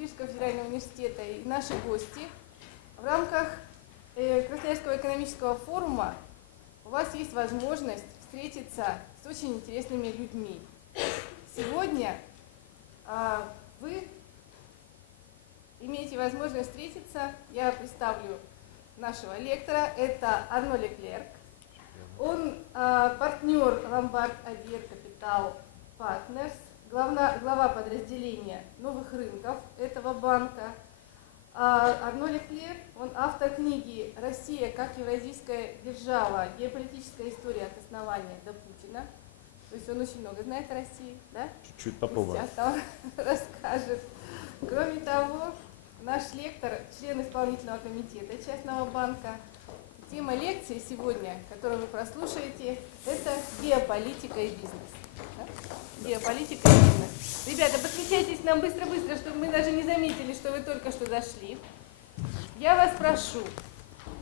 Сибирского федерального университета и наши гости. В рамках Красноярского экономического форума у вас есть возможность встретиться с очень интересными людьми. Сегодня вы имеете возможность встретиться. Я представлю нашего лектора. Это Арно Леклерк. Он партнер Lombard Odier Capital Partners, глава подразделения новых рынков этого банка. Арно Леклерк, он автор книги «Россия как евразийская держава. Геополитическая история от основания до Путина». То есть он очень много знает о России, да? Чуть-чуть попробуем. Сейчас там расскажет. Кроме того, наш лектор, член Исполнительного комитета частного банка. Тема лекции сегодня, которую вы прослушаете, это геополитика и бизнес. Да? Геополитика и бизнес. Ребята, подключайтесь к нам быстро-быстро, чтобы мы даже не заметили, что вы только что зашли. Я вас прошу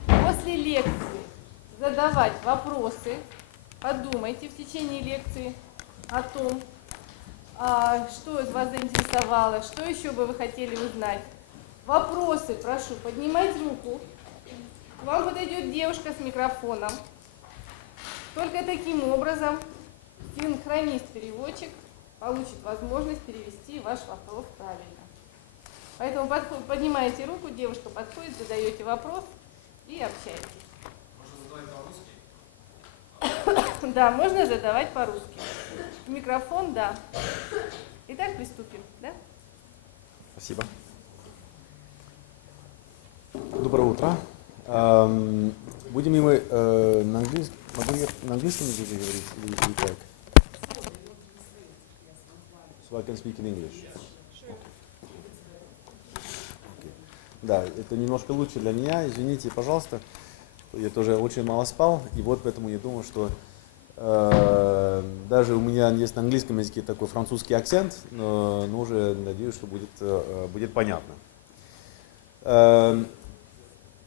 после лекции задавать вопросы. Подумайте в течение лекции о том, что вас заинтересовало, что еще бы вы хотели узнать. Вопросы, прошу, поднимать руку. К вам подойдет девушка с микрофоном. Только таким образом синхронист-переводчик получит возможность перевести ваш вопрос правильно. Поэтому поднимаете руку, девушка подходит, задаете вопрос и общаетесь. Можно задавать по-русски? Да, можно задавать по-русски. Микрофон, да. Итак, приступим, да? Спасибо. Доброе утро. Будем ли мы на английском, могу я на английском языке говорить или как? So I can speak in English. Okay. Да, это немножко лучше для меня. Извините, пожалуйста, я тоже очень мало спал, и вот поэтому я думаю, что даже у меня есть на английском языке такой французский акцент, но уже надеюсь, что будет понятно.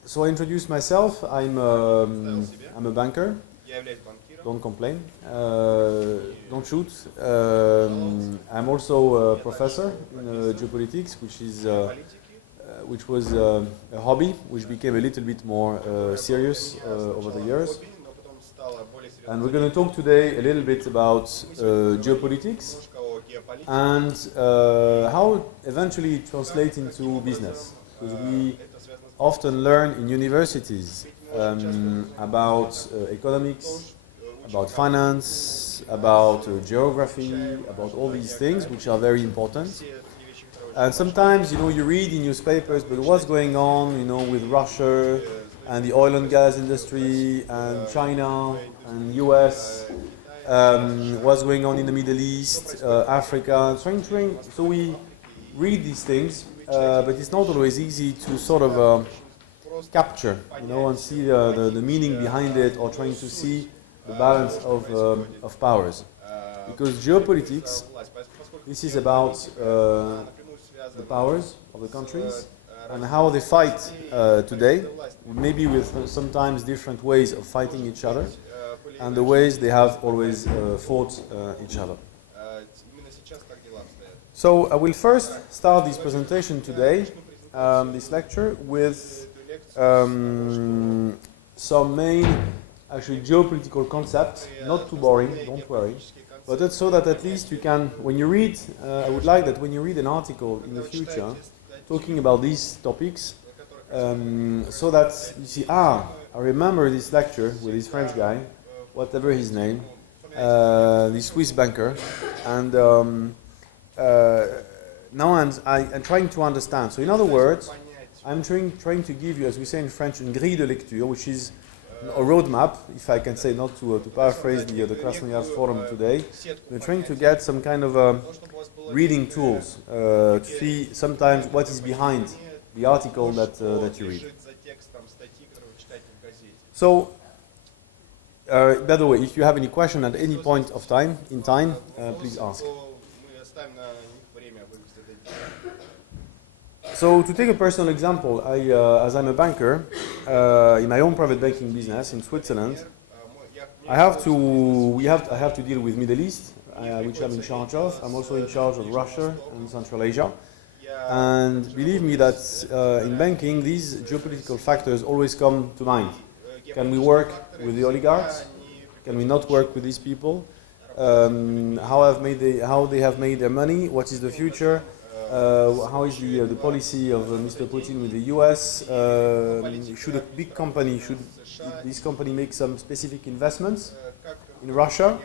So I introduce myself. I'm a banker. Don't complain. Don't shoot. I'm also a professor in geopolitics, which was a hobby, which became a little bit more serious over the years. And we're going to talk today a little bit about geopolitics and how eventually it translates into business. Because we often learn in universities about economics, about finance, about geography, about all these things which are very important. And sometimes, you read in newspapers, but what's going on, with Russia and the oil and gas industry and China and US, what's going on in the Middle East, Africa, so we read these things. But it's not always easy to sort of capture, and see the meaning behind it, or trying to see the balance of powers. Because geopolitics, this is about the powers of the countries and how they fight today, maybe with sometimes different ways of fighting each other, and the ways they have always fought each other. So I will first start this presentation today, this lecture, with some main, actually, geopolitical concepts, not too boring, don't worry, but it's so that at least you can, when you read, I would like that when you read an article in the future talking about these topics, so that you see, I remember this lecture with this French guy, whatever his name, this Swiss banker, and now I'm trying to understand. So in other words, I'm trying to give you, as we say in French, une grille de lecture, which is a roadmap, if I can say, not to paraphrase the Krasnoyarsk Forum today. We're trying to get some kind of reading tools to see sometimes what is behind the article that you read. So, by the way, if you have any question at any point of time, please ask. So to take a personal example, as I'm a banker in my own private banking business in Switzerland, I have to deal with Middle East, which I'm in charge of. I'm also in charge of Russia and Central Asia. And believe me that in banking, these geopolitical factors always come to mind. Can we work with the oligarchs? Can we not work with these people? How they have made their money? What is the future? How is the policy of Mr. Putin with the US? Should a big company, should this company make some specific investments in Russia,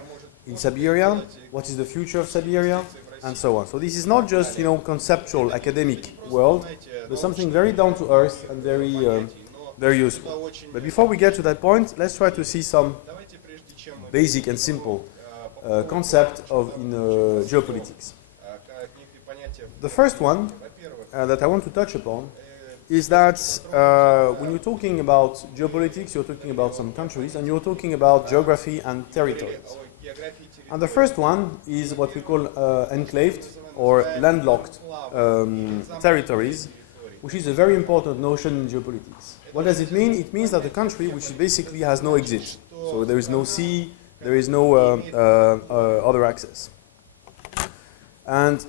in Siberia? What is the future of Siberia? And so on. So this is not just, conceptual academic world, but something very down to earth and very useful. But before we get to that point, let's try to see some basic and simple concept in geopolitics. The first one that I want to touch upon is that when you're talking about geopolitics, you're talking about some countries, and you're talking about geography and territories. And the first one is what we call enclaved or landlocked territories, which is a very important notion in geopolitics. What does it mean? It means that a country which basically has no exit. So there is no sea, there is no other access. And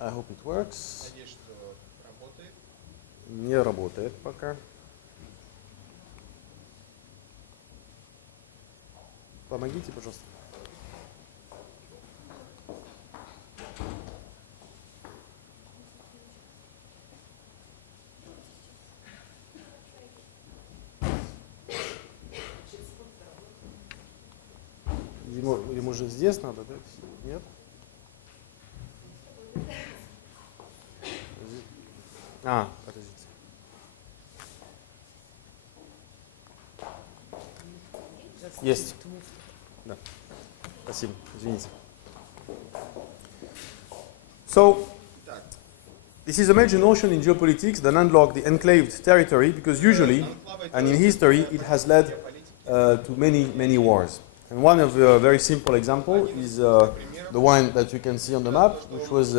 I hope it works. Не работает пока. Помогите, пожалуйста. Ему же здесь надо, да? Нет? Подождите. Есть. Да. Спасибо. Извините. So, this is a major notion in geopolitics, the landlocked, the enclaved territory, because usually, and in history, it has led to many wars. And one of the very simple example is the one that you can see on the map, which was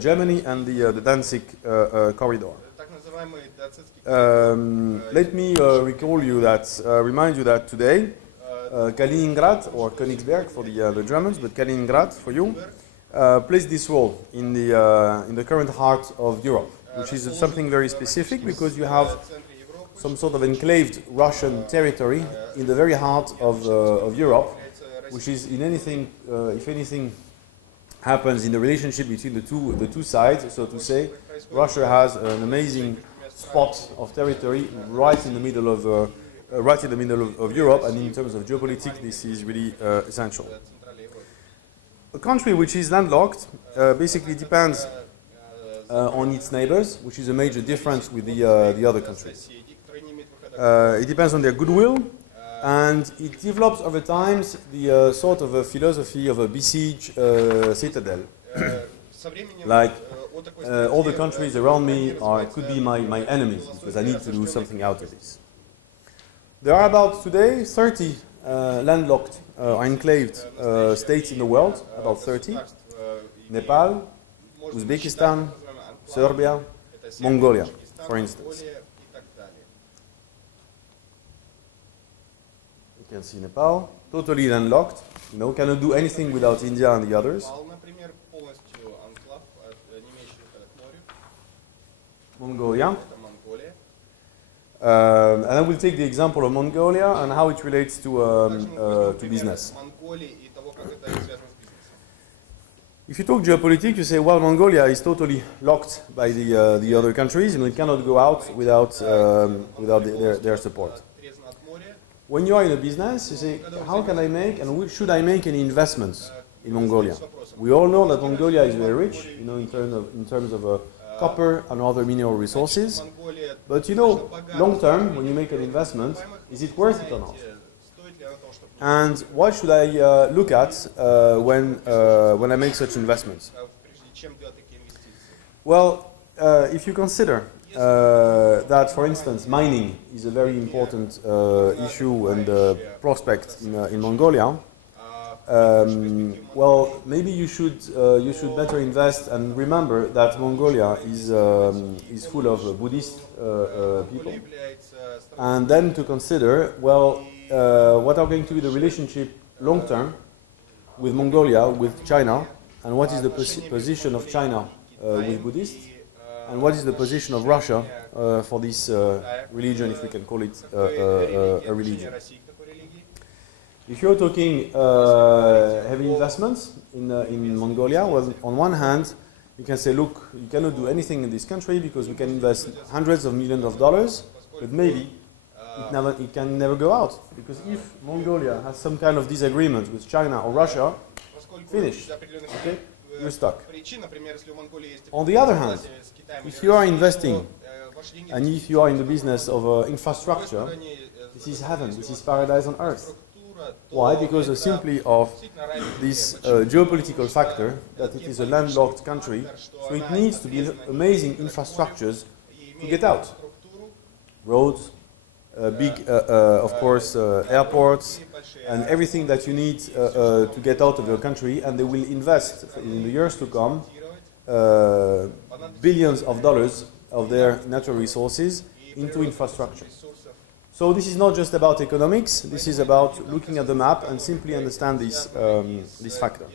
Germany and the Danzig corridor. Let me remind you that today, Kaliningrad, or Königsberg for the Germans, but Kaliningrad for you, plays this role in the current heart of Europe, which is something very specific because you have some sort of enclaved Russian territory in the very heart of Europe, which is if anything happens in the relationship between the two sides, so to say, Russia has an amazing spot of territory right in the middle of Europe, and in terms of geopolitics, this is really essential. A country which is landlocked basically depends on its neighbors, which is a major difference with the other countries. It depends on their goodwill, and it develops over time the sort of a philosophy of a besieged citadel. Like all the countries around me could be my enemies, because I need to do something out of this. There are about today 30 landlocked or enclaved states in the world, about 30. Nepal, Uzbekistan, Serbia, Mongolia, for instance. You can see Nepal, totally landlocked, cannot do anything without India and the others. Mongolia. And I will take the example of Mongolia and how it relates to business. If you talk geopolitics, you say, well, Mongolia is totally locked by the other countries, and it cannot go out without their support. When you are in a business, you say, how can I make and should I make any investments in Mongolia? We all know that Mongolia is very rich, in terms of copper and other mineral resources. But long term, when you make an investment, is it worth it or not? And what should I look at when I make such investments? Well, if you consider that, for instance, mining is a very important issue and prospect in Mongolia, well, maybe you should better invest and remember that Mongolia is full of Buddhist people, and then to consider, well, what are going to be the relationship long term with Mongolia, with China, and what is the position of China with Buddhists, and what is the position of Russia for this religion, if we can call it a religion. If you're talking heavy investments in Mongolia, well, on one hand, you can say, look, you cannot do anything in this country because we can invest hundreds of millions of dollars, but maybe it can never go out. Because if Mongolia has some kind of disagreement with China or Russia, finished. Okay? You're stuck. On the other hand, if you are investing and if you are in the business of infrastructure, this is heaven, this is paradise on earth. Why? Because simply of this geopolitical factor that it is a landlocked country, so it needs to build amazing infrastructures to get out. Roads, big, of course, airports, and everything that you need to get out of your country, and they will invest in the years to come billions of dollars of their natural resources into infrastructure. So this is not just about economics, this is about looking at the map and simply understand this, this factor.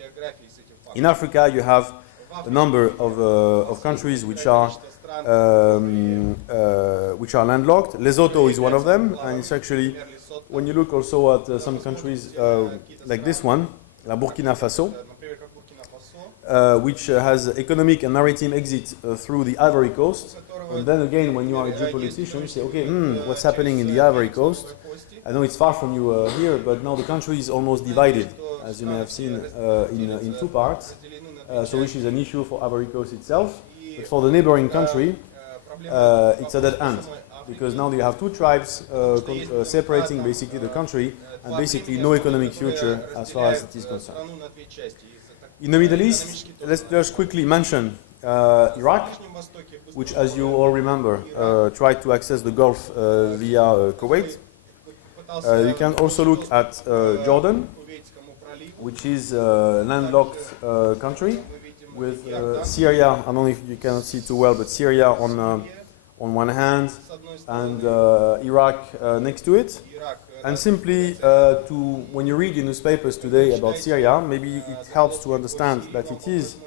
In Africa you have a number of countries which are landlocked. Lesotho is one of them, and it's actually, when you look also at some countries like this one, La Burkina Faso, which has economic and maritime exit through the Ivory Coast. And then again, when you are a geopolitician, you say, okay, what's happening in the Ivory Coast? I know it's far from you here, but now the country is almost divided, as you may have seen, in two parts, so which is an issue for Ivory Coast itself. But for the neighboring country, it's at that end, because now you have two tribes separating basically the country, and basically no economic future as far as it is concerned. In the Middle East, let's just quickly mention Iraq, which, as you all remember, tried to access the Gulf via Kuwait. You can also look at Jordan, which is a landlocked country, with Syria. I don't know if you cannot see too well, but Syria on one hand, and Iraq next to it. And simply, when you read the newspapers today about Syria, maybe it helps to understand that it is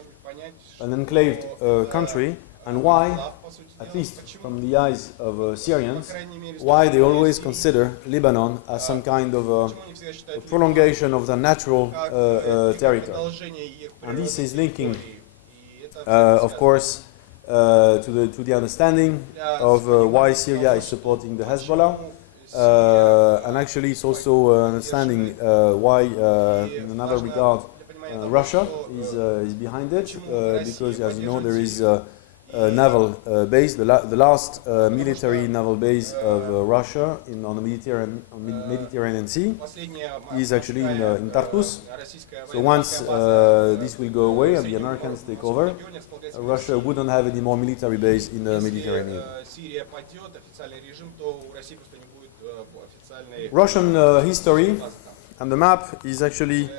an enclaved country, and why, at least from the eyes of Syrians, why they always consider Lebanon as some kind of a prolongation of the natural territory. And this is linking, of course, to the understanding of why Syria is supporting the Hezbollah. And actually it's also understanding why, in another regard, Russia is behind it, because, as you know, there is a naval base, the last military naval base of Russia on the Mediterranean Sea is actually in Tartus. So once this will go away and the Americans take over, Russia wouldn't have any more military base in the Mediterranean. Russian history and the map is actually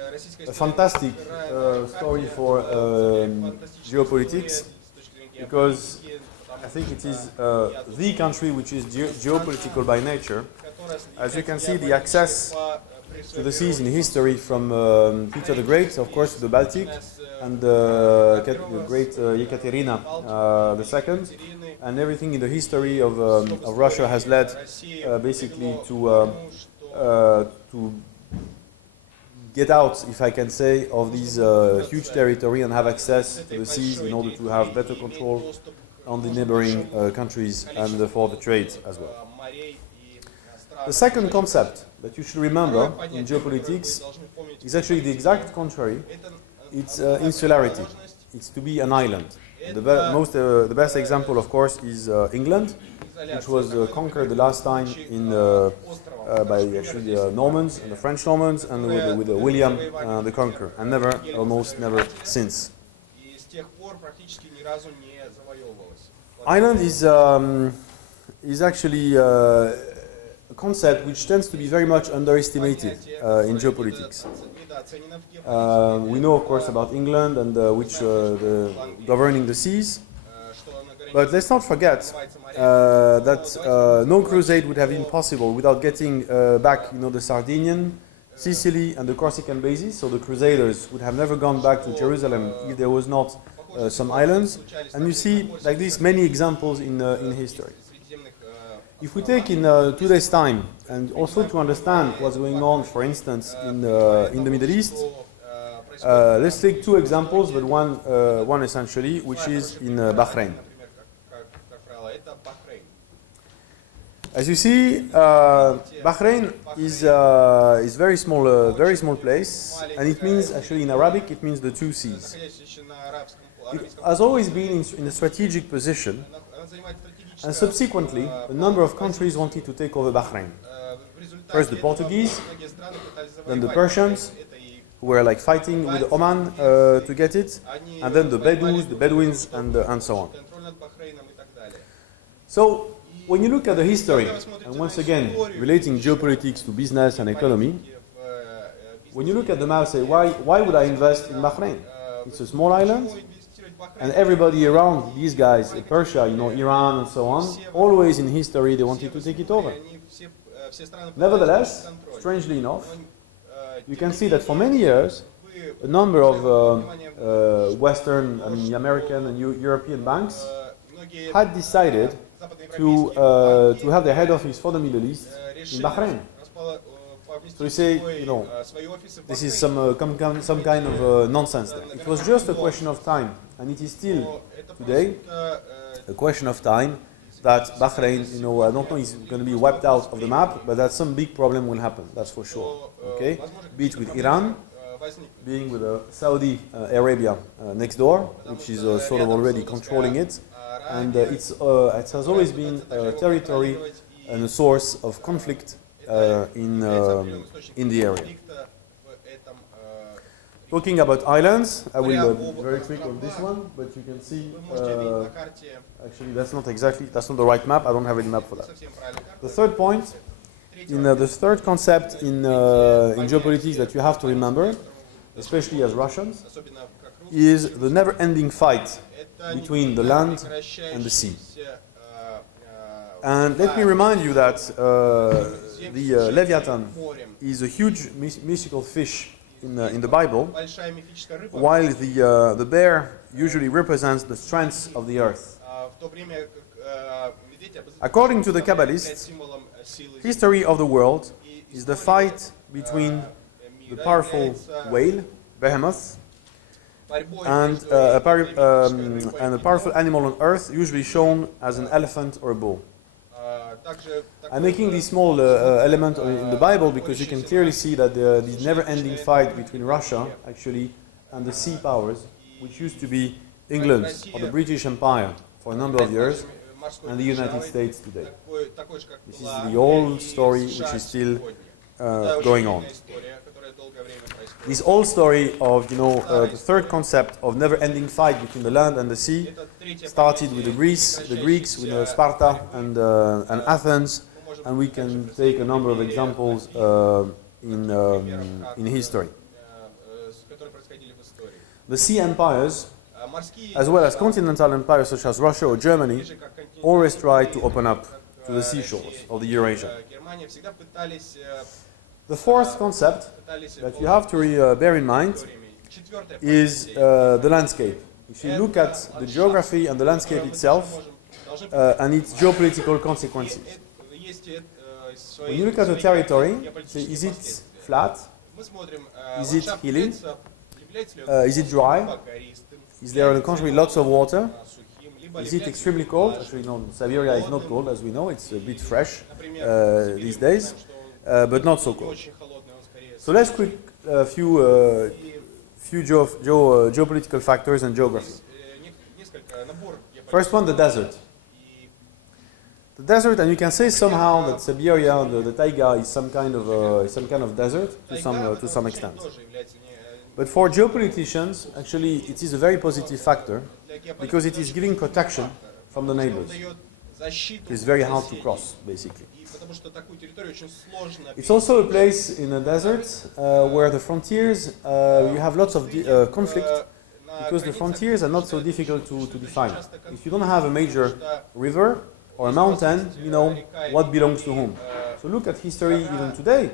a fantastic story for geopolitics, because I think it is the country which is geopolitical by nature. As you can see, the access to the seas in history from Peter the Great, of course, to the Baltic, and the great Ekaterina II, and everything in the history of Russia has led basically to get out, if I can say, of these huge territory and have access to the seas in order to have better control on the neighboring countries and for the trade as well. The second concept that you should remember in geopolitics is actually the exact contrary. It's insularity. It's to be an island. The best example, of course, is England, which was conquered the last time by actually the Normans, and the French Normans, and with William the Conqueror, and almost never since. Island is actually a concept which tends to be very much underestimated in geopolitics. We know, of course, about England and governing the seas, but let's not forget that no crusade would have been possible without getting back, the Sardinian, Sicily, and the Corsican bases. So the Crusaders would have never gone back to Jerusalem if there was not some islands, and you see like this many examples in history. If we take in today's time, and also to understand what's going on, for instance, in the Middle East, let's take two examples, but one essentially, which is in Bahrain. As you see, Bahrain is very small place, and it means actually in Arabic it means the two seas. It has always been in a strategic position, and subsequently a number of countries wanted to take over Bahrain. First the Portuguese, then the Persians, who were like fighting with Oman to get it, and then the Bedouins, and so on. So when you look at the history, and once again relating geopolitics to business and economy, when you look at the map, say why would I invest in Bahrain? It's a small island, and everybody around these guys, Persia, Iran, and so on, always in history they wanted to take it over. Nevertheless, strangely enough, you can see that for many years, a number of Western, American and European banks had decided to have their head office for the Middle East in Bahrain. So you say, this is some kind of nonsense there. It was just a question of time, and it is still today a question of time that Bahrain, I don't know, is going to be wiped out of the map, but that some big problem will happen. That's for sure. Okay, be it with Iran, being with Saudi Arabia next door, which is sort of already controlling it. And it has always been a territory and a source of conflict in the area. Talking about islands, I will be very quick on this one, but you can see, actually that's not the right map, I don't have any map for that. The third point, the third concept in geopolitics that you have to remember, especially as Russians, is the never-ending fight between the land and the sea. And let me remind you that the Leviathan is a huge mystical fish in the Bible, while the bear usually represents the strength of the earth. According to the Kabbalists, history of the world is the fight between the powerful whale, behemoth, and a powerful animal on earth, usually shown as an elephant or a bull. I'm making this small element in the Bible because you can clearly see that this never-ending fight between Russia, actually, and the sea powers, which used to be England or the British Empire for a number of years, and the United States today. This is the old story which is still going on. This old story of the third concept of never-ending fight between the land and the sea started with the Greeks with Sparta and Athens, and we can take a number of examples in history. The sea empires, as well as continental empires such as Russia or Germany, always tried to open up to the seashores of the Eurasia. The fourth concept that you have to bear in mind is the landscape. If you look at the geography and the landscape itself and its geopolitical consequences. When you look at a territory, is it flat? Is it hilly? Is it dry? Is there on the contrary lots of water? Is it extremely cold? Actually, no, Siberia is not cold, as we know. It's a bit fresh these days. But not so cold. So let's quick few geopolitical factors and geography. First one, the desert. The desert, and you can say somehow that Siberia, the taiga, is some kind of desert to some extent. But for geopoliticians, actually, it is a very positive factor because it is giving protection from the neighbors. It's very hard to cross, basically. It's also a place in the desert where the frontiers, you have lots of conflict because the frontiers are not so difficult to define. If you don't have a major river or a mountain, you know what belongs to whom. So look at history even today.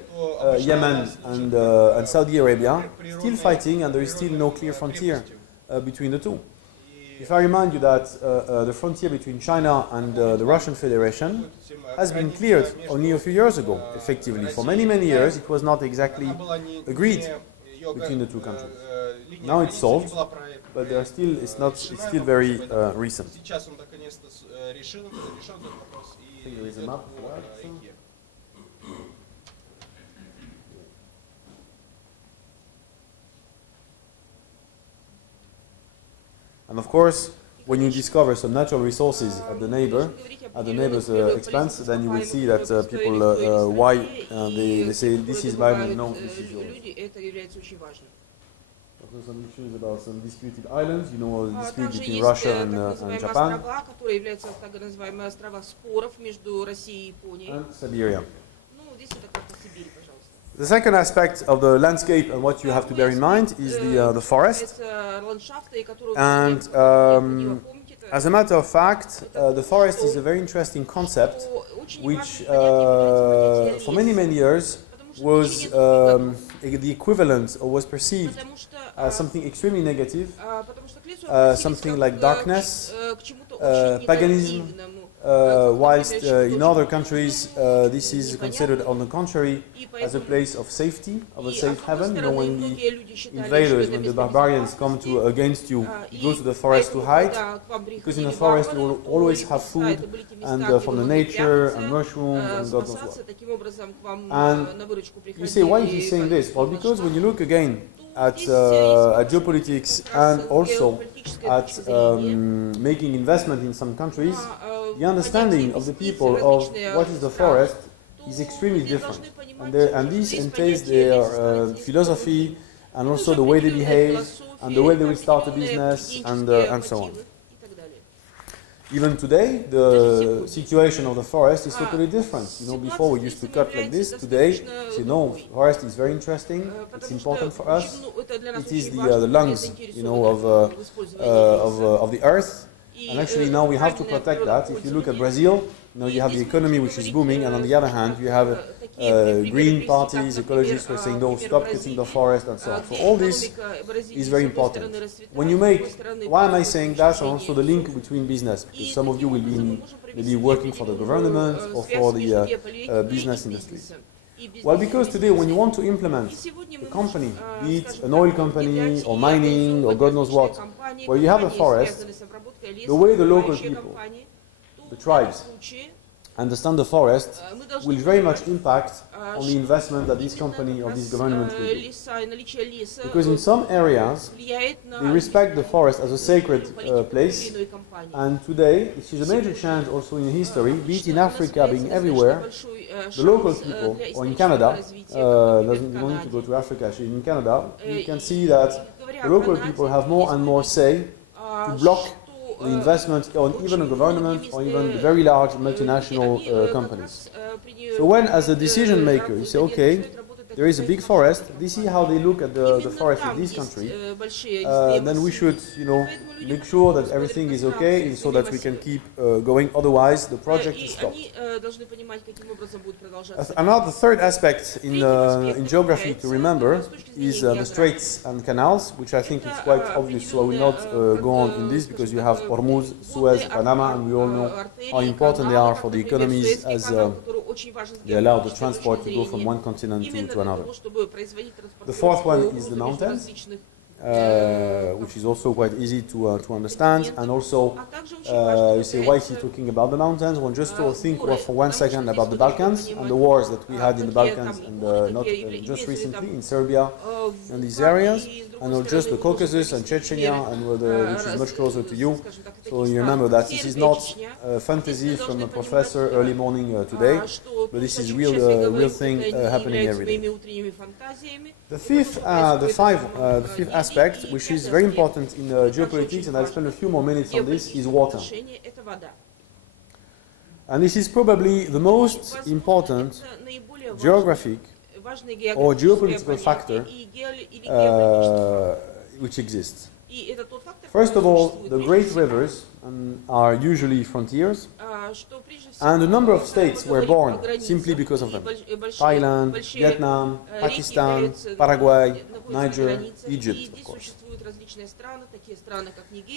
Yemen and Saudi Arabia still fighting, and there is still no clear frontier between the two. If I remind you that the frontier between China and the Russian Federation has been cleared only a few years ago, effectively. For many, many years, it was not exactly agreed between the two countries. Now it's solved, but there are still, it's still very recent. I think there is a map for that. And of course, when you discover some natural resources at the neighbor's expense, then you will see that people, why they say this is mine, no, this is yours. Also some issues about some disputed islands, you know, the dispute between Russia and Japan, and Siberia. The second aspect of the landscape and what you have to bear in mind is the forest. And as a matter of fact, the forest is a very interesting concept which for many, many years was the equivalent or was perceived as something extremely negative, something like darkness, paganism, whilst in other countries this is considered, on the contrary, as a place of safety, of a safe haven. You know, when the invaders, when the barbarians come against you, you go to the forest to hide, because in the forest you will always have food and from the nature and mushrooms and God knows what. And you say, why is he saying this? Well, because when you look again at geopolitics and also at making investment in some countries, the understanding of the people of what is the forest is extremely different. And this entails their philosophy and also the way they behave and the way they will start a business and so on. Even today, the situation of the forest is totally different. You know, before we used to cut like this. Today, you know, forest is very interesting. It's important for us. It is the lungs, you know, of the earth. And actually, now we have to protect that. If you look at Brazil, you know, you have the economy which is booming, and on the other hand, you have green parties, ecologists who are saying, no, stop cutting the forest, and so on. So all this is very important. When you make, why am I saying that? And also the link between business, because some of you will be maybe working for the government or for the business industry. Well, because today when you want to implement a company, be it an oil company or mining or God knows what, where you have a forest, the way the local people, the tribes, understand the forest will very much impact on the investment that this company or this government will do. Because in some areas, they respect the forest as a sacred place, and today, this is a major change also in history, be it in Africa, being everywhere, the local people, or in Canada, doesn't need to go to Africa, actually in Canada, you can see that the local people have more and more say to block the investment on even a government or even the very large multinational companies. So when, as a decision maker, you say, okay, there is a big forest, this is how they look at the forest in this country, then we should, you know, make sure that everything is okay so that we can keep going, otherwise the project is stopped. Another third aspect in geography to remember is the straits and canals, which I think is quite obvious, so I will not go on in this because you have Hormuz, Suez, Panama, and we all know how important they are for the economies as they allow the transport to go from one continent to another. The fourth one is the mountains, which is also quite easy to understand. And also, you say, why is he talking about the mountains? Well, just to think for 1 second about the Balkans and the wars that we had in the Balkans and not just recently in Serbia and these areas, and not just the Caucasus and Chechnya, and which is much closer to you. So you remember that this is not fantasy from a professor early morning today, but this is real thing happening every day. The fifth aspect, which is very important in geopolitics, and I'll spend a few more minutes on this, is water. And this is probably the most important geographic or geopolitical factor which exists. First of all, the great rivers are usually frontiers, And a number of states were born simply because of them. Thailand, Vietnam, Pakistan, Paraguay, Niger, Egypt, of course.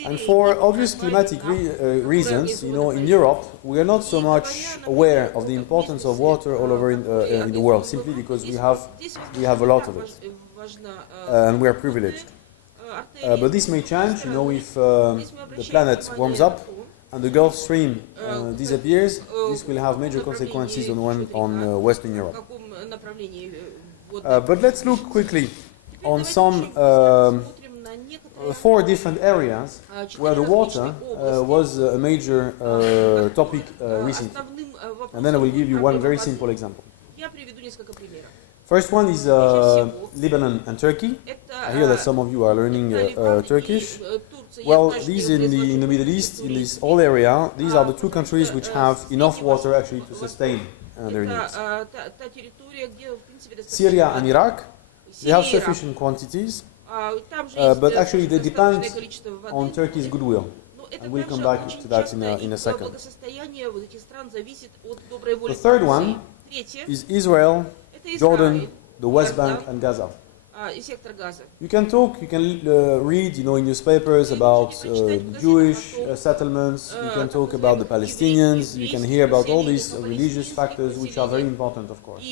And for obvious climatic reasons, you know, in Europe, we are not so much aware of the importance of water all over in the world, simply because we have a lot of it, and we are privileged. But this may change, you know, if the planet warms up and the Gulf Stream disappears. This will have major consequences on Western Europe. But let's look quickly on some 4 different areas where the water was a major topic recently. And then I will give you one very simple example. First one is Lebanon and Turkey. I hear that some of you are learning Turkish. Well, these in the Middle East, in this whole area, these are the 2 countries which have enough water actually to sustain their needs. Syria and Iraq, they have sufficient quantities, but actually they depend on Turkey's goodwill. And we'll come back to that in a second. The third one is Israel, Jordan, the West Bank and Gaza. You can talk, you can read, you know, in newspapers about Jewish settlements. You can talk about the Palestinians. You can hear about all these religious factors, which are very important, of course.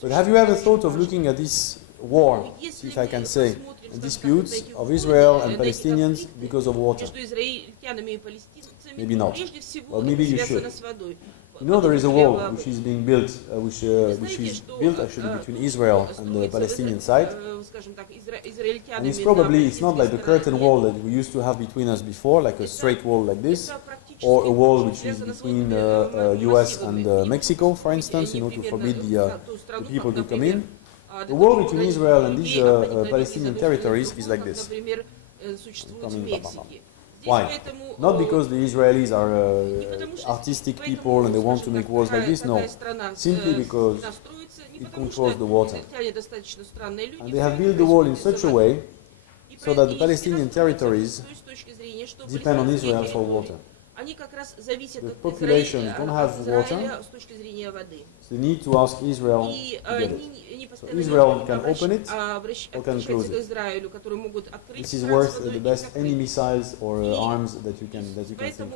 But have you ever thought of looking at this war, if I can say, disputes of Israel and Palestinians because of water? Maybe not. Well, maybe you should. You know, there is a wall which is being built, which is built actually between Israel and the Palestinian side. And it's not like the curtain wall that we used to have between us before, like a straight wall like this, or a wall which is between US and Mexico, for instance, you know, to forbid the people to come in. The wall between Israel and these Palestinian territories is like this. Why? Not because the Israelis are artistic people and they want to make walls like this, no. Simply because it controls the water. And they have built the wall in such a way so that the Palestinian territories depend on Israel for water. The populations don't have water, so they need to ask Israel to get it. So Israel can open it or can close it. This is worth the best any missiles or arms that you can think of.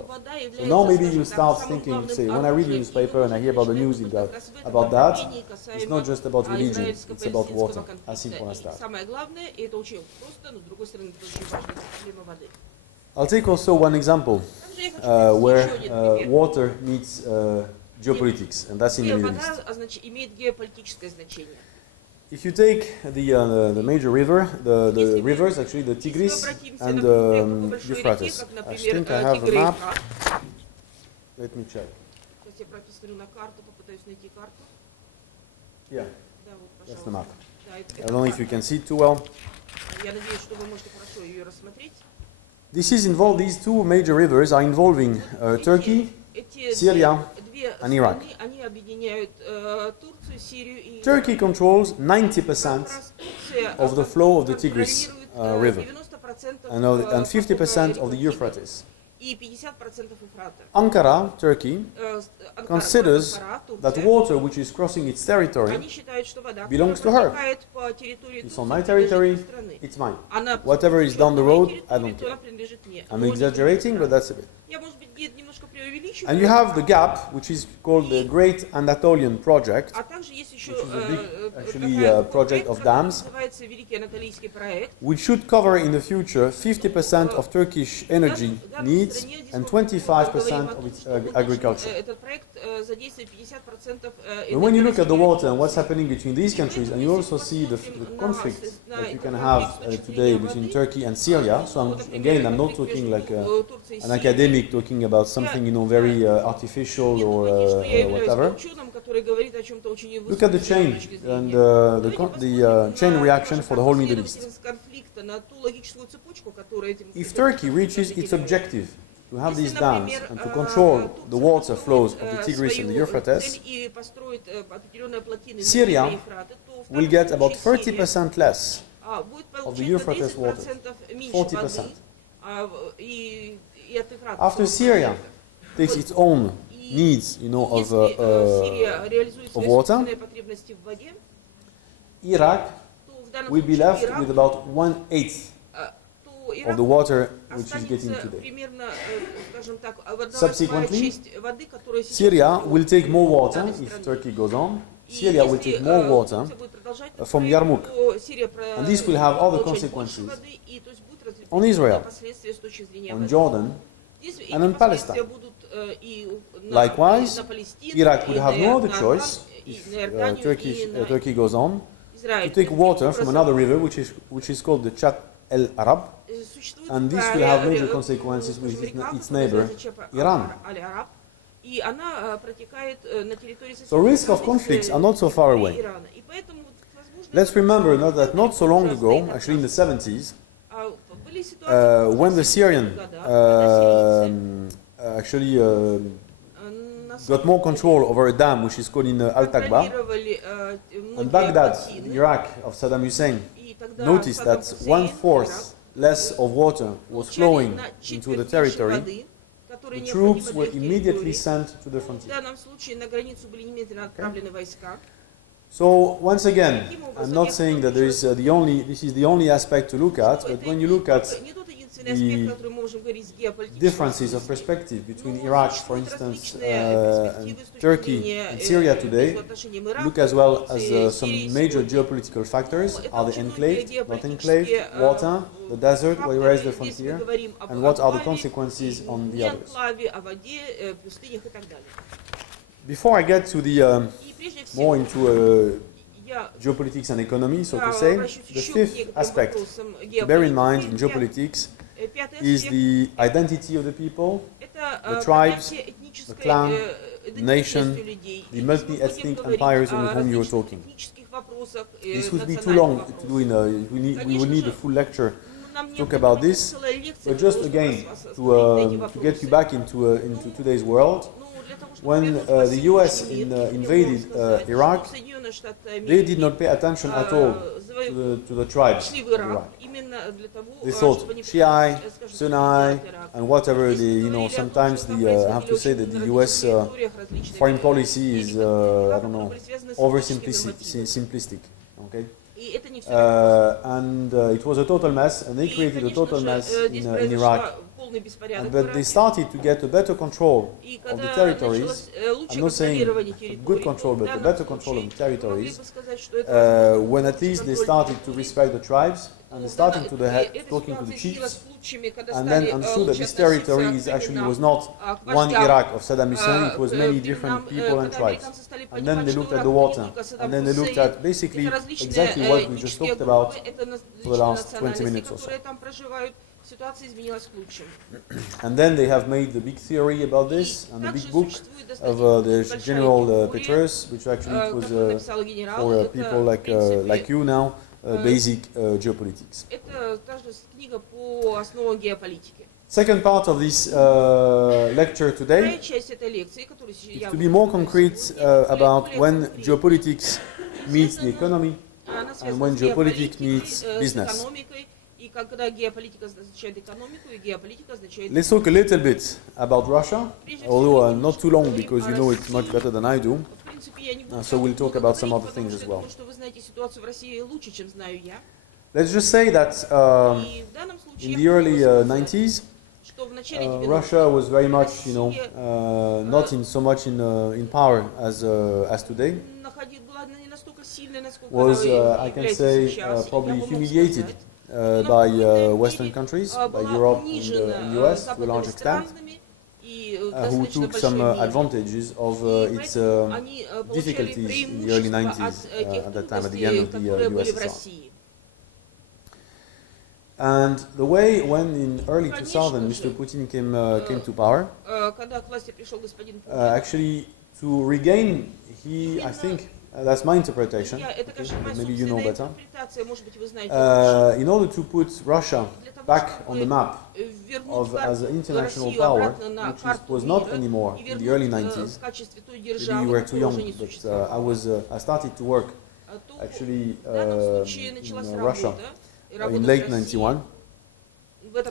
So now maybe you start thinking, say, when I read the newspaper and I hear about the news about that, it's not just about religion, it's about water. As simple as that. I'll take also one example where water meets geopolitics, and that's in the Middle East. If you take the major river, the rivers, actually the Tigris and the Euphrates. I think I have a map. Let me check. Yeah, that's the map. I don't know if you can see it too well. This is involved, these 2 major rivers are involving Turkey, Syria and Iraq. Turkey controls 90% of the flow of the Tigris river and 50% of the Euphrates. Ankara, Turkey, considers that water which is crossing its territory belongs to her. It's on my territory, it's mine. Whatever is down the road, I don't care. I'm exaggerating, but that's a bit. And you have the gap, which is called the Great Anatolian Project, which is a big project of dams, which should cover in the future 50% of Turkish energy needs and 25% of its agriculture. And when you look at the water and what's happening between these countries, and you also see the conflict that you can have today between Turkey and Syria, so I'm not talking like an academic talking about something, you know, very artificial or whatever. Look at the chain and the chain reaction for the whole Middle East. If Turkey reaches its objective to have these dams and to control the water flows of the Tigris and the Euphrates, Syria will get about 30% less of the Euphrates water. 40%. After Syria takes its own needs, you know, of water, Iraq will be left with about 1/8 of the water which is getting today. Subsequently, Syria will take more water if Turkey goes on. Syria will take more water from Yarmouk, and this will have other consequences on Israel, on Jordan, and on Palestine. Likewise, Iraq would have no other choice if Turkey goes on to take water from another river which is called the Chat El Arab, and this will have major consequences with its neighbor Iran. So risk of conflicts are not so far away. Let's remember that not so long ago, actually in the 70s, when the Syrian got more control over a dam which is called in Al-Taqba, and Baghdad, Iraq of Saddam Hussein, noticed that 1/4 less of water was flowing into the territory, the troops were immediately sent to the frontier. Okay. So once again, I'm not saying that this is the only aspect to look at, but when you look at the differences of perspective between Iraq, for instance, and Turkey and Syria today, look as well as some major geopolitical factors. Are they enclaved, not enclaved, water, the desert, where is the frontier, and what are the consequences on the others. Before I get to the more into geopolitics and economy, so to say, the fifth aspect to bear in mind in geopolitics is the identity of the people, the tribes, the clan, the nation, the multi-ethnic empires with whom you are talking. This would be too long to do we would need a full lecture to talk about this, but just again to get you back into today's world. When the US invaded Iraq, they did not pay attention at all to the tribes in Iraq. They thought Shiite, Sunni, and whatever. Sometimes I have to say that the US foreign policy is, I don't know, oversimplistic. Okay, and it was a total mess, and they created a total mess in Iraq. But they started to get a better control of the territories. I'm not saying good control, but a better control of the territories, when at least they started to respect the tribes, and they started talking to the chiefs, and then understood that this territory was not one Iraq of Saddam Hussein, it was many different people and tribes. And then they looked at the water, and then they looked at basically exactly what we just talked about for the last 20 minutes or so. And then they have made the big theory about this, and the big book of the General Petraeus, which actually was for people like you now, basic geopolitics. Second part of this lecture today is to be more concrete about when geopolitics meets the economy and when geopolitics meets business. Let's talk a little bit about Russia, although not too long because you know it much better than I do. So we'll talk about some other things as well. Let's just say that in the early 90s, Russia was very much, not so much in power as today. Was, I can say, probably humiliated by Western countries, by Europe and the US to a large extent, who took some advantages of its difficulties in the early 90s, at that time, at the end of the USSR. And the way when in early 2000 Mr. Putin came to power, actually to regain, I think, that's my interpretation, okay, maybe you know better, in order to put Russia back on the map as an international power, which was not anymore in the early 90s, maybe you were too young, but I started to work actually in Russia in late 91,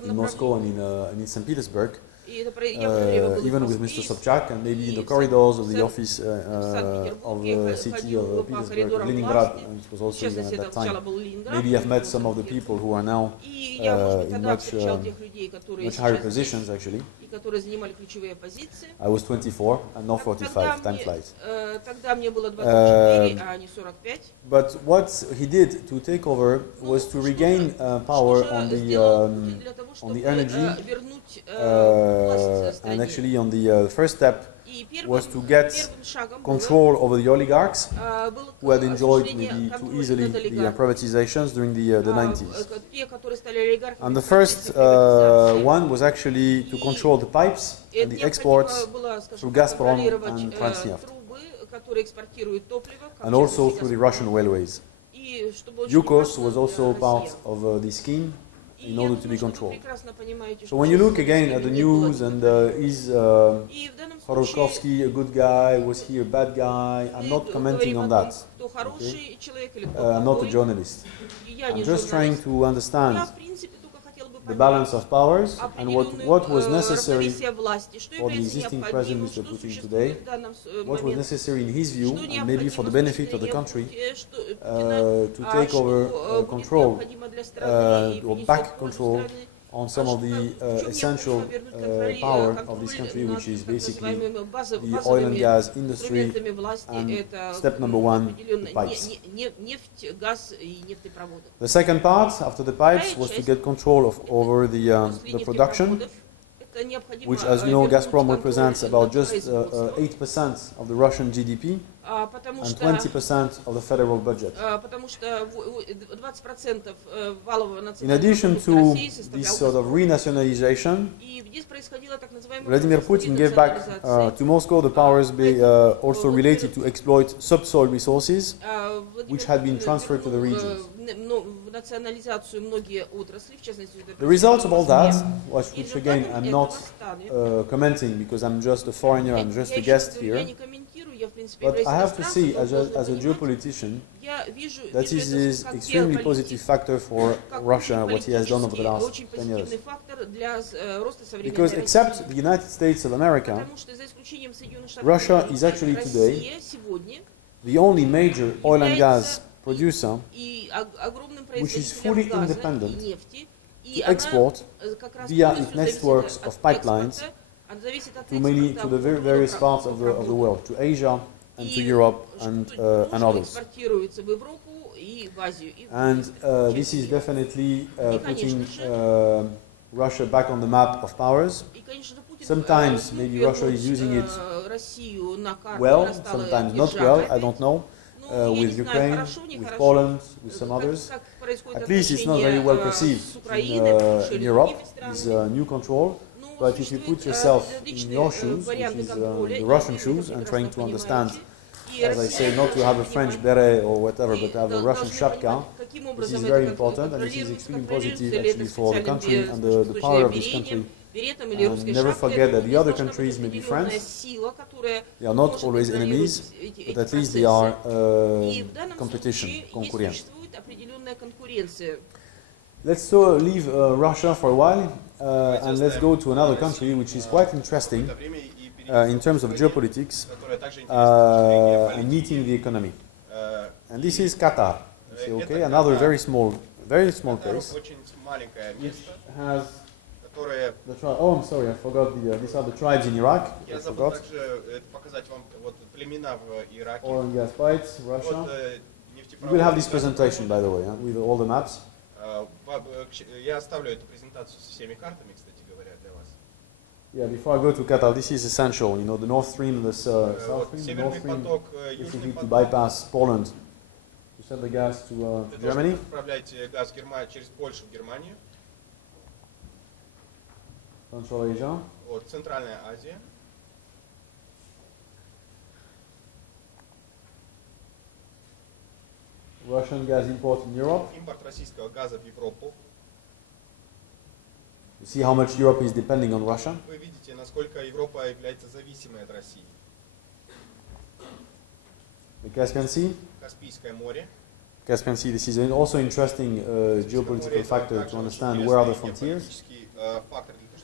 in Moscow and in St. Petersburg, even with Mr. Sobchak, and maybe in the corridors of the office of the city of Petersburg, Leningrad, and it was also even at that time. Maybe I've met some of the people who are now in much higher positions, actually. I was 24 and not 45, time flies. But what he did to take over was to regain power on the energy, and actually on the first step was to get control over the oligarchs who had enjoyed maybe too easily the privatizations during the 90s. And the first one was actually to control the pipes and the exports through Gazprom and Transneft, and also through the Russian railways. Yukos was also part of the scheme in order to be controlled. So when you look again at the news and is Khodorkovsky a good guy, was he a bad guy, I'm not commenting on that. Okay? I'm not a journalist. I'm just trying to understand the balance of powers and what was necessary for the existing president, Mr. Putin, today, what was necessary in his view, and maybe for the benefit of the country, to take over control, or back control on some of the essential power of this country, which is basically the oil and gas industry, and step number one, the pipes. The second part, after the pipes, was to get control over the production, which, as you know, Gazprom represents about just 8% of the Russian GDP and 20% of the federal budget. In addition to this sort of renationalization, Vladimir Putin gave back to Moscow the powers also related to exploit subsoil resources, which had been transferred to the regions. The results of all that, which again I'm not commenting because I'm just a foreigner, I'm just a guest here, but I have to see as a geopolitician that it is an extremely positive factor for Russia, what he has done over the last 10 years. Because except the United States of America, Russia is actually today the only major oil and gas producer which is fully independent to export via its networks of pipelines to the various parts of the world, to Asia and to Europe and others. And this is definitely putting Russia back on the map of powers. Sometimes maybe Russia is using it well, sometimes not well, I don't know. With Ukraine, with Poland, with some others. At least it's not very well perceived in Europe, this new control. But if you put yourself in your shoes, which is the Russian shoes, and trying to understand, as I say, not to have a French beret or whatever, but to have a Russian shapka, this is very important, and this is extremely positive actually for the country and the power of this country. And never forget that the other countries may be friends, they are not always enemies, but at least they are competition, concurrence. Let's leave Russia for a while and let's go to another country which is quite interesting in terms of geopolitics and meeting the economy. And this is Qatar. Okay, another very small case. Which has oh, I'm sorry, I forgot these are the tribes in Iraq. I forgot. Oil and gas pipes, Russia. We will have this presentation, by the way, with all the maps. Yeah, before I go to Qatar, this is essential. You know, the North Stream and the South Stream. The North Stream is to bypass Poland to send the gas to Germany. Central Asia. Центральная Азия. Russian gas import in Europe. Импорт российского газа в Европу. You see how much Europe is depending on Russia. Вы видите, насколько Европа является зависимой от России. The Caspian Sea. Каспийское море. Caspian Sea. This is also interesting geopolitical factor to understand where are the frontiers.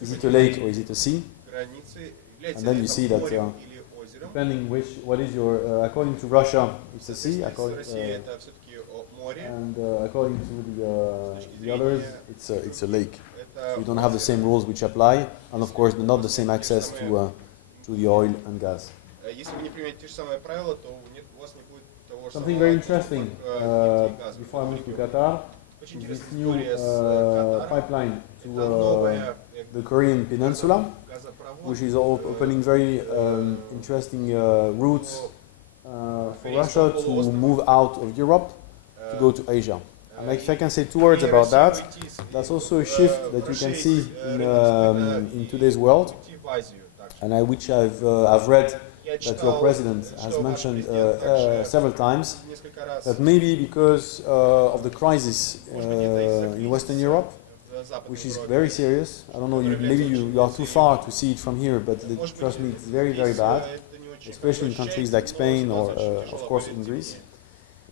is it a lake or is it a sea? границы, And является then ли you это see that морем или озером. depending what is your, according to Russia, it's a sea, С Россией это все-таки море. and according to the others, it's a lake. Это You don't have the same rules which apply, and of course not the same access to the oil and gas. Если вы не применяете те же самые правила, то у вас не будет того же Something самого very доступа interesting к нефти и газу. before I move to Qatar Очень is this интересная new история с Катаром. pipeline Это to новая the Korean peninsula, газопровод, which is opening very interesting routes for Russia to move out of Europe to go to Asia. And if I can say two words about that, that's also a shift that you can see in today's world, в Азию также. and which I've read Я that your читал, president has что ваш mentioned президент также several times, несколько раз that maybe because of the crisis in Western Europe, в Западной which is Европе, very serious. I don't know, maybe you are too far to see it from here, but trust me, it's very, very bad, это не очень especially in хорошо countries ощущается, like Spain но or, у нас очень of тяжело course, in поведение. Greece,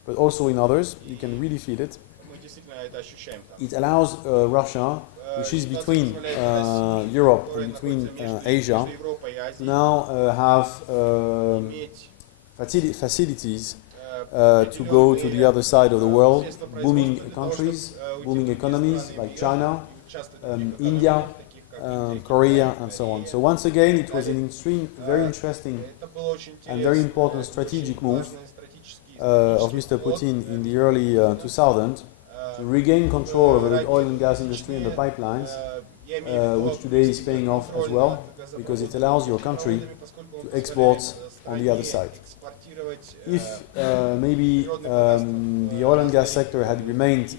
but also in others. You can really feel it. Мы действительно это ощущаем там. It allows Russia, which is between Europe and between Asia, Между Европой и to Азией now have иметь facilities to go to the other side of the world, booming countries, booming economies like China, India, Korea, and so on. So once again, it was an extreme, very interesting это было очень and very important strategic move of Mr. Putin in the early 2000s to regain control over the oil and gas industry and the pipelines, which today is paying off as well, because it allows your country to export on the other side. If maybe the oil and gas sector had remained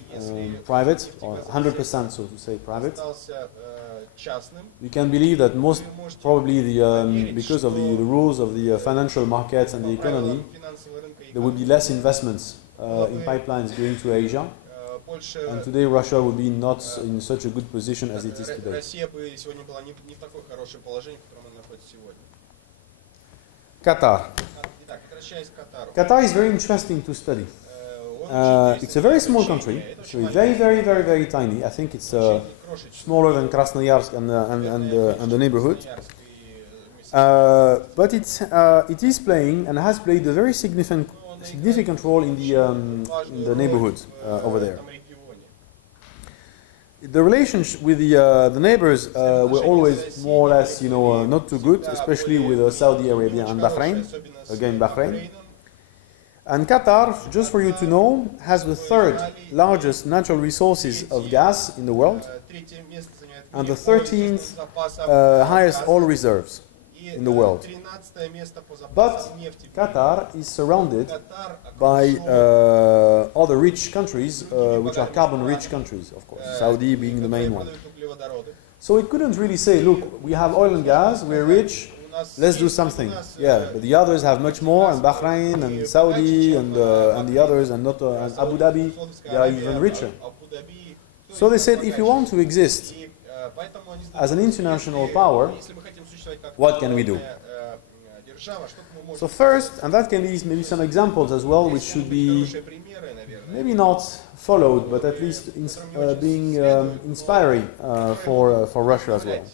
private, or 100% so to say private, you can believe that most probably because of the rules of the financial markets and the economy, there would be less investments in pipelines going to Asia. And today Russia would be not in such a good position as it is today. Россия бы сегодня была не в такой хорошем положении, в котором она находится сегодня. Qatar. Итак, возвращаясь к Катару. Qatar is very interesting to study. It's a very small country, actually very, very, very, very tiny. I think it's smaller than Krasnoyarsk and the neighborhood. But it is playing and has played a very significant role in the neighborhood over there. The relations with the neighbors were always more or less, not too good, especially with Saudi Arabia and Bahrain. Again, Bahrain. And Qatar, just for you to know, has the third largest natural resources of gas in the world and the 13th highest oil reserves in the world. But Qatar is surrounded by other rich countries, which are carbon-rich countries, of course, Saudi being the main one. So it couldn't really say, look, we have oil and gas, we're rich, let's do something. Yeah, but the others have much more, and Bahrain and Saudi and the others, and not and Abu Dhabi, they are even richer. So they said, if you want to exist as an international power, what can we do? So first, and that can be maybe some examples as well, which should be maybe not followed, but at least being inspiring for Russia as well.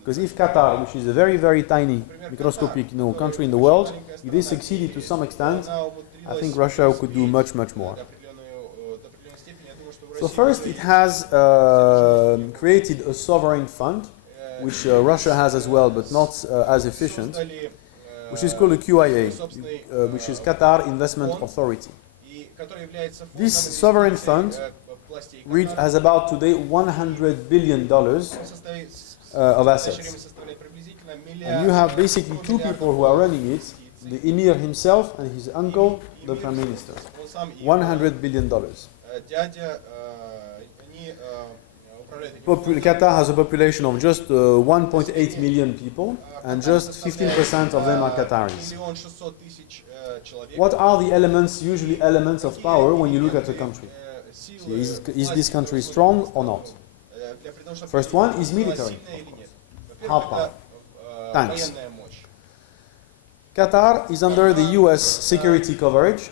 Because if Qatar, which is a very, very tiny, microscopic country in the world, if they succeeded to some extent, I think Russia could do much, much more. So first, it has created a sovereign fund, which Russia has as well, but not as efficient, which is called the QIA, which is Qatar Investment Authority. This sovereign fund has about today $100 billion of assets. And you have basically two people who are running it, the Emir himself and his uncle, the Prime Minister. $100 billion. Qatar has a population of just 1.8 million people, and just 15% of them are Qataris. What are the elements, usually elements of power, when you look at a country? So is this country strong or not? First one is military, hard power, tanks. Qatar is under the US security coverage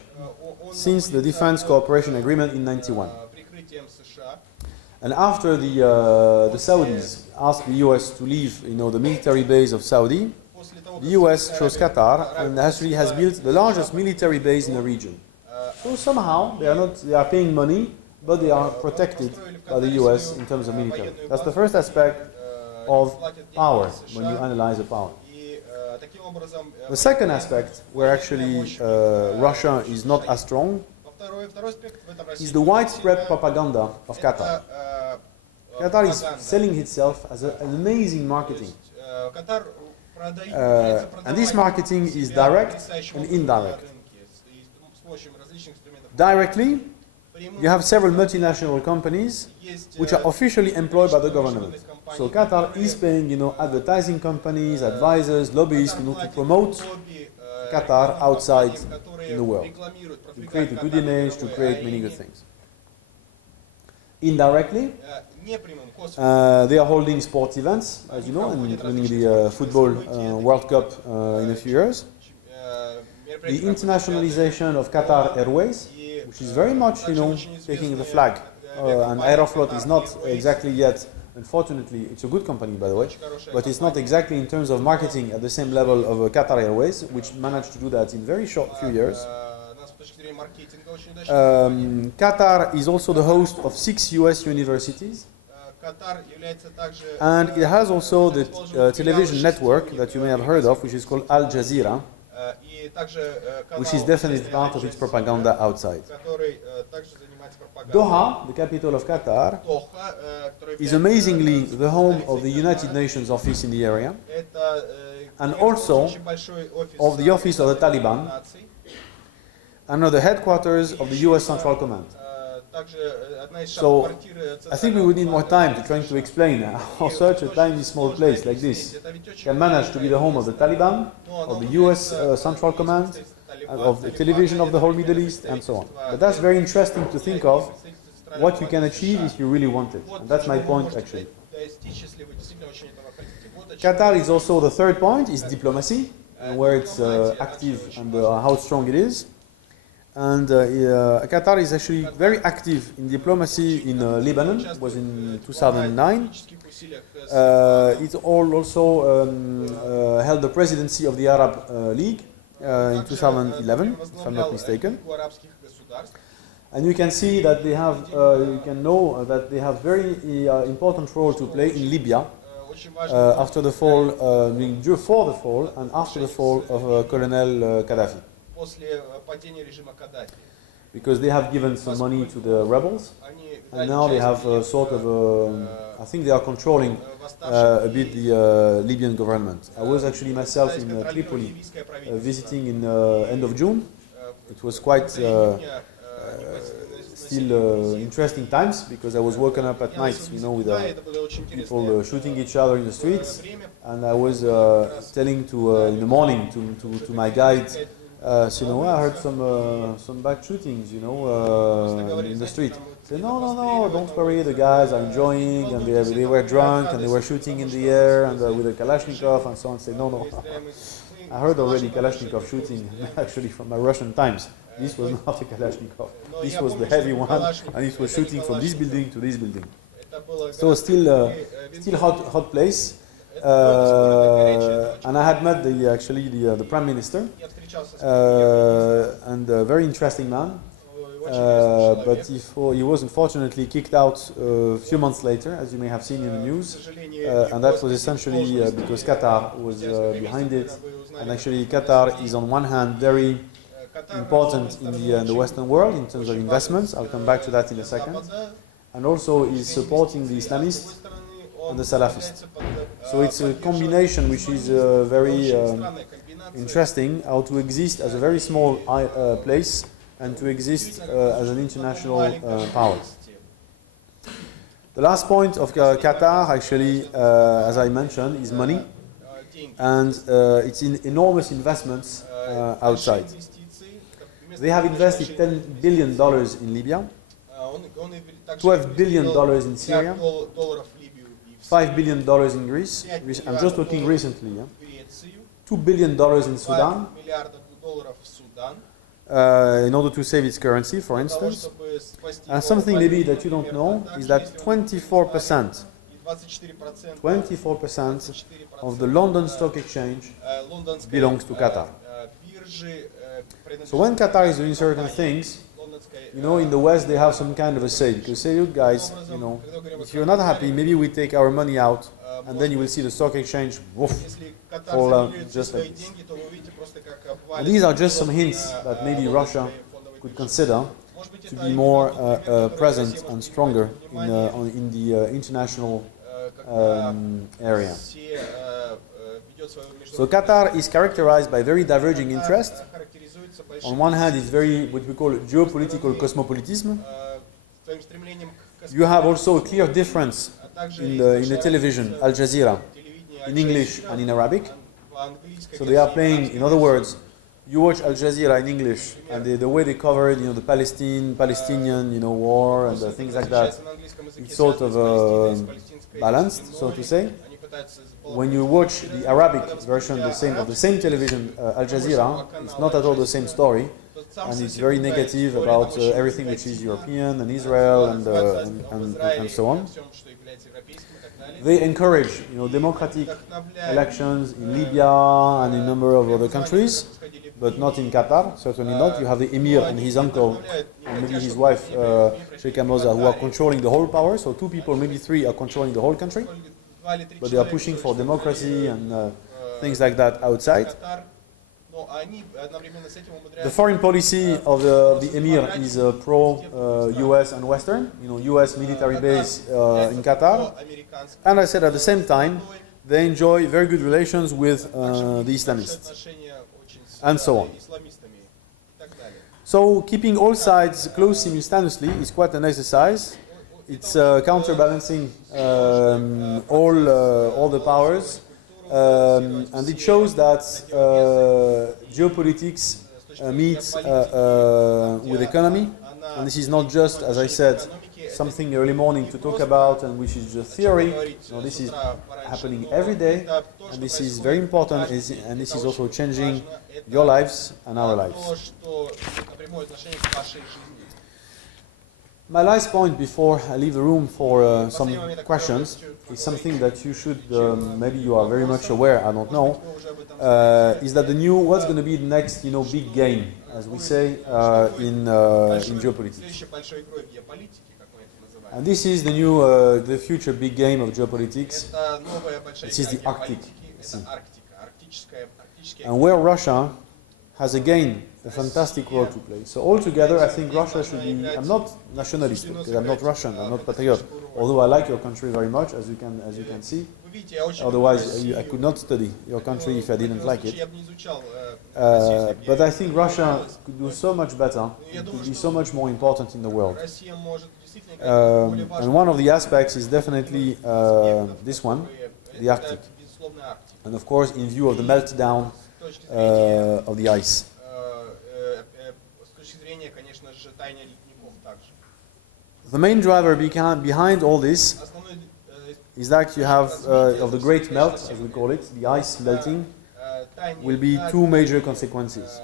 since the Defense Cooperation Agreement in '91. And after the Saudis asked the US to leave, the military base of Saudi, the US chose Qatar and actually has built the largest military base in the region. So somehow they are paying money, but they are protected by the US in terms of military. That's the first aspect of power when you analyze the power. The second aspect, where actually Russia is not as strong, is the widespread propaganda of Qatar. Qatar is selling itself as an amazing marketing. And this marketing is direct and indirect. Directly, you have several multinational companies which are officially employed by the government. So Qatar is paying, advertising companies, advisors, lobbyists, to promote Qatar outside in the world, to create a good image, to create many good things. Indirectly, they are holding sports events, as you know, including the football World Cup in a few years. The internationalization of Qatar Airways, which is very much, taking the flag. And Aeroflot is not exactly yet, unfortunately, it's a good company, by the way, but it's not exactly in terms of marketing at the same level of Qatar Airways, which managed to do that in very short few years. Qatar is also the host of 6 US universities. And it has also the television network that you may have heard of, which is called Al Jazeera, which is definitely part of its propaganda outside. Doha, the capital of Qatar, is amazingly the home of the United Nations office in the area, and also of the office of the Taliban, and of the headquarters of the US Central Command. So I think we would need more time to try to explain how such a tiny small place like this can manage to be the home of the Taliban, of the US Central Command, of the television of the whole Middle East, and so on. But that's very interesting to think of what you can achieve if you really want it. And that's my point, actually. Qatar is also the third point, is diplomacy, and where it's active and how strong it is. And Qatar is actually very active in diplomacy in Lebanon. It was in 2009. It also held the presidency of the Arab League in 2011, if I'm not mistaken. And you can see that they have, you can know that they have very important role to play in Libya after the fall, before the fall and after the fall of Colonel Gaddafi. Because they have given some money to the rebels, and now they have sort of, I think they are controlling a bit the Libyan government. I was actually myself in Tripoli visiting in end of June. It was quite still interesting times, because I was woken up at night, with people shooting each other in the streets, and I was telling in the morning to my guide, I heard some bad shootings, in the street. Say, no, don't worry, the guys are enjoying, and they were drunk, and they were shooting in the air, and with a Kalashnikov, and so on. Say, no. I heard already Kalashnikov shooting, actually from my Russian times. This was not a Kalashnikov. This was the heavy one, and it was shooting from this building to this building. So still hot place. And I had met the Prime Minister, and a very interesting man, but he was unfortunately kicked out a few months later, as you may have seen in the news, and that was essentially because Qatar was behind it. And actually Qatar is on one hand very important in the Western world in terms of investments. I'll come back to that in a second, and also is supporting the Islamists and the Salafists. So it's a combination which is very interesting, how to exist as a very small place and to exist as an international power. The last point of Qatar, actually, as I mentioned, is money, and it's in enormous investments outside. They have invested $10 billion in Libya, $12 billion in Syria, $5 billion in Greece. I'm just talking recently. $2 billion in Sudan, in order to save its currency, for instance. And something maybe that you don't know is that 24% 24% of the London Stock Exchange belongs to Qatar. So when Qatar is doing certain things, you know, in the West they have some kind of a say, because say, look guys, you know, if you're not happy, maybe we take our money out, and then you will see the stock exchange woof, fall out just like this. And these are just some hints that maybe Russia could consider to be more present and stronger in the international area. So Qatar is characterized by very diverging interests. On one hand, it's very what we call geopolitical cosmopolitism. You have also a clear difference in the television, Al Jazeera, in English and in Arabic. So they are playing, in other words, you watch Al Jazeera in English, and the way they covered, you know, the Palestinian, you know, war and things like that, it's sort of balanced, so to say. When you watch the Arabic version of the same television, Al Jazeera, it's not at all the same story, and it's very negative about everything which is European and Israel and so on. They encourage, you know, democratic elections in Libya and in a number of other countries, but not in Qatar, certainly not. You have the Emir and his uncle, and maybe his wife, Sheikh Moza, who are controlling the whole power. So two people, maybe three, are controlling the whole country, but they are pushing for democracy and things like that outside. The foreign policy of the Emir is pro-US and Western, you know, US military base in Qatar. And I said at the same time, they enjoy very good relations with the Islamists, and so on. So keeping all sides close simultaneously is quite an exercise. It's counterbalancing all the powers. And it shows that geopolitics meets with economy, and this is not just, as I said, something early morning to talk about and which is just theory. No, this is happening every day, and this is very important, and this is also changing your lives and our lives. My last point before I leave the room for some questions is something that you should, maybe you are very much aware, I don't know, is that what's going to be the next, you know, big game, as we say, in geopolitics. And this is the future big game of geopolitics. This is the Arctic Sea. And where Russia has again a fantastic role to play. So altogether, I think Russia should be. I'm not nationalist because I'm not Russian. I'm not patriot. Although I like your country very much, as you can see. Otherwise, I could not study your country if I didn't like it. But I think Russia could do so much better. It could be so much more important in the world. And one of the aspects is definitely this one, the Arctic. And of course, in view of the meltdown of the ice. The main driver behind all this is that you have of the great melt, as we call it, the ice melting, will be two major consequences.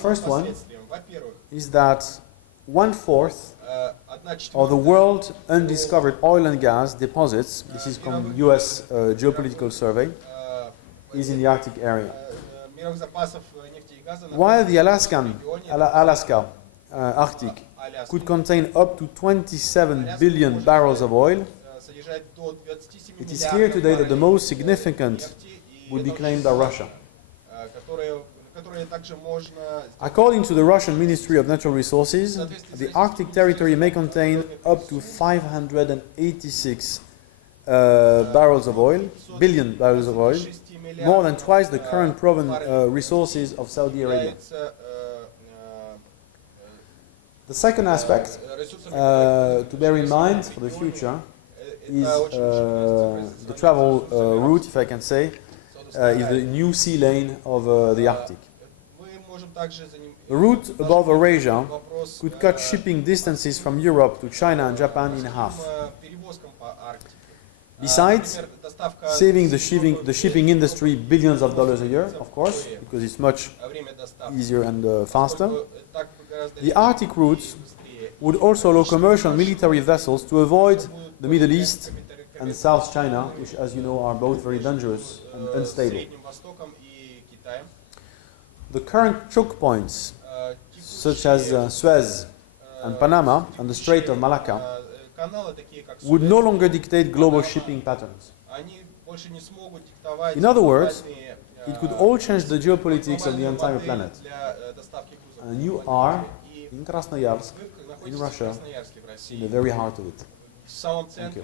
First one is that 1/4 of the world undiscovered oil and gas deposits, this is from US Geopolitical Survey, is in the Arctic area. While the Alaska Arctic could contain up to 27 billion barrels of oil, it is clear today that the most significant will be claimed by Russia. According to the Russian Ministry of Natural Resources, the Arctic territory may contain up to 586 billion barrels of oil, more than twice the current proven resources of Saudi Arabia. The second aspect to bear in mind for the future is the travel route, if I can say, is the new sea lane of the Arctic. The route above Eurasia could cut shipping distances from Europe to China and Japan in half. Besides, saving the shipping industry billions of dollars a year, of course, because it's much easier and faster. The Arctic route would also allow commercial and military vessels to avoid the Middle East and South China, which, as you know, are both very dangerous and unstable. The current choke points, such as Suez and Panama and the Strait of Malacca, would no longer dictate global shipping patterns. In other words, it could all change the geopolitics of the entire planet. And you are in Krasnoyarsk, in Russia, in the very heart of it. Thank you.